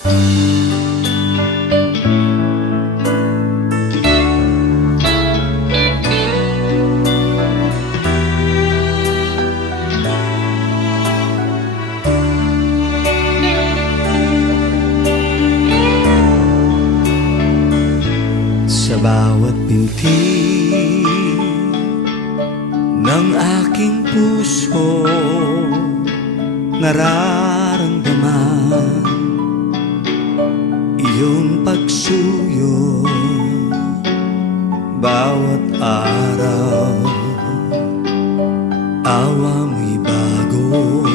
Sa bawat binti ng aking puso, nararamdaman iyong pagsuyo. Bawat araw, awa mo'y bago.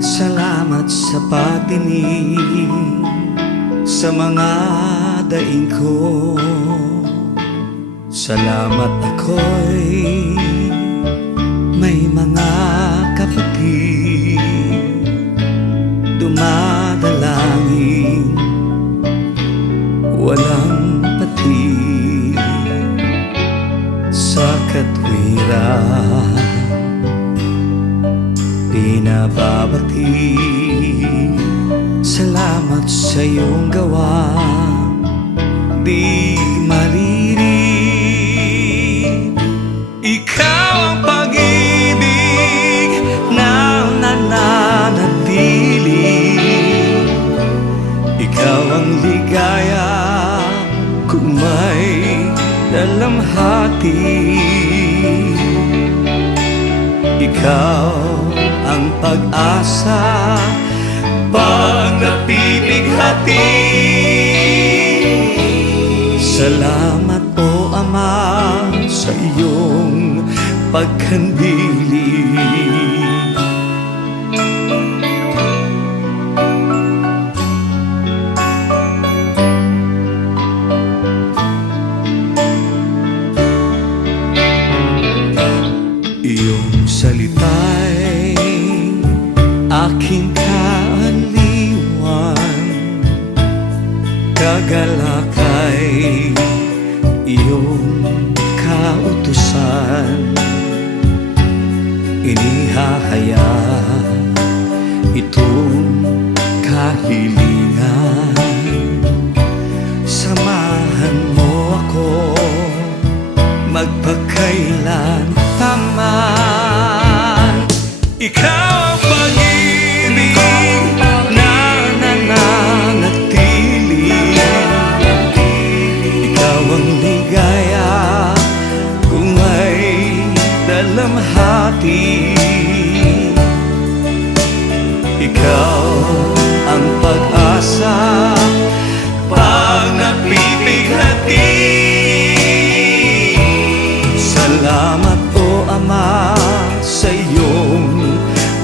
Salamat sa pagdinig sa mga daing ko. Salamat ako'y may mga kapatid, dumadalangin walang patid sa katwiran. Pinababati, salamat sa iyong gawa, di maririnig. Ikaw ang pag-ibig na nananatili. Ikaw ang ligaya kung may dalamhati. Ikaw ang pag-asa pag napipighati. Salamat po Ama sa iyong pagkandili. Iyong salita'y aking kaaliwan, kagalakay iyong kautusan. Inihahaya itong kahilingan, samahan mo ako magpakailan taman. Ikaw ang pag-ibig na nananatili. Ikaw ang ligaya kung may dalamhati. Ikaw ang pag-asa pag napipighati. Salamat po Ama sa iyong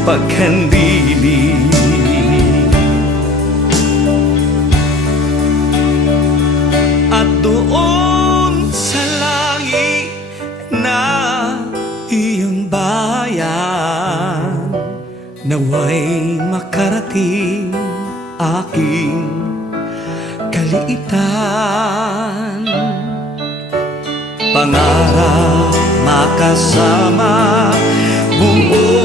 pagkandili. At doon sa langit na iyong bayan, naway makarating aking kaliitan. Pangarap makasama buong